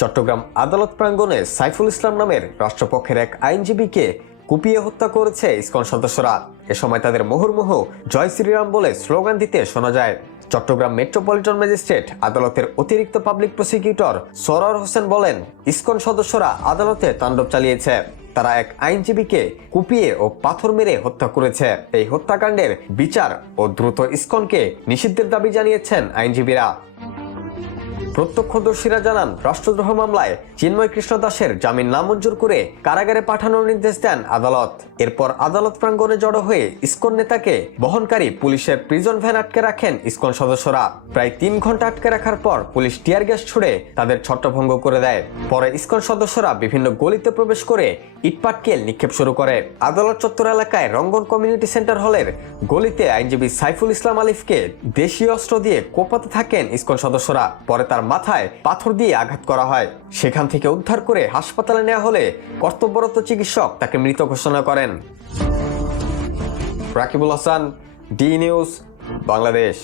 চট্টগ্রাম আদালত প্রাঙ্গণে সাইফুল ইসলাম নামের রাষ্ট্রপক্ষের এক আইনজীবীকে কুপিয়ে হত্যা করেছে ইসকন সদস্যরা। এ সময় তাদের মুহুর্মুহ, জয় শ্রীরাম বলে স্লোগান দিতে শোনা যায়। চট্টগ্রাম মেট্রোপলিটন ম্যাজিস্ট্রেট আদালতের অতিরিক্ত পাবলিক প্রসিকিউটর সরার হোসেন বলেন, ইসকন সদস্যরা আদালতে তাণ্ডব চালিয়েছে। তারা এক আইনজীবীকে কুপিয়ে ও পাথর মেরে হত্যা করেছে। এই হত্যাকাণ্ডের বিচার ও দ্রুত ইসকনকে নিষিদ্ধের দাবি জানিয়েছেন আইনজীবীরা। প্রত্যক্ষদর্শীরা জানান, রাষ্ট্রদ্রোহ মামলায় চিন্ময় কৃষ্ণ দাসের জামিন নামঞ্জুর করে কারাগারে পাঠানোর নির্দেশ দেন আদালত। এরপর আদালত প্রাঙ্গণে জড়ো হয়ে ইসকন নেতাকে বহনকারী পুলিশের প্রিজন ভ্যান আটকে রাখেন ইসকন সদস্যরা। প্রায় তিন ঘণ্টা আটকে রাখার পর পুলিশ টিয়ার গ্যাস ছুড়ে তাদের ছত্রভঙ্গ করে দেয়। পরে ইসকন সদস্যরা বিভিন্ন গলিতে প্রবেশ করে ইটপাটকেল নিক্ষেপ শুরু করে। আদালত চত্বর এলাকায় রঙ্গন কমিউনিটি সেন্টার হলের গলিতে আইনজীবী সাইফুল ইসলাম আলিফকে দেশীয় অস্ত্র দিয়ে কোপাতে থাকেন ইসকন সদস্যরা। পরে তার মাথায় পাথর দিয়ে আঘাত করা হয়। সেখান থেকে উদ্ধার করে হাসপাতালে নেওয়া হলে কর্তব্যরত চিকিৎসক তাকে মৃত ঘোষণা করেন। Rakibul Hasan, D news, Bangladesh.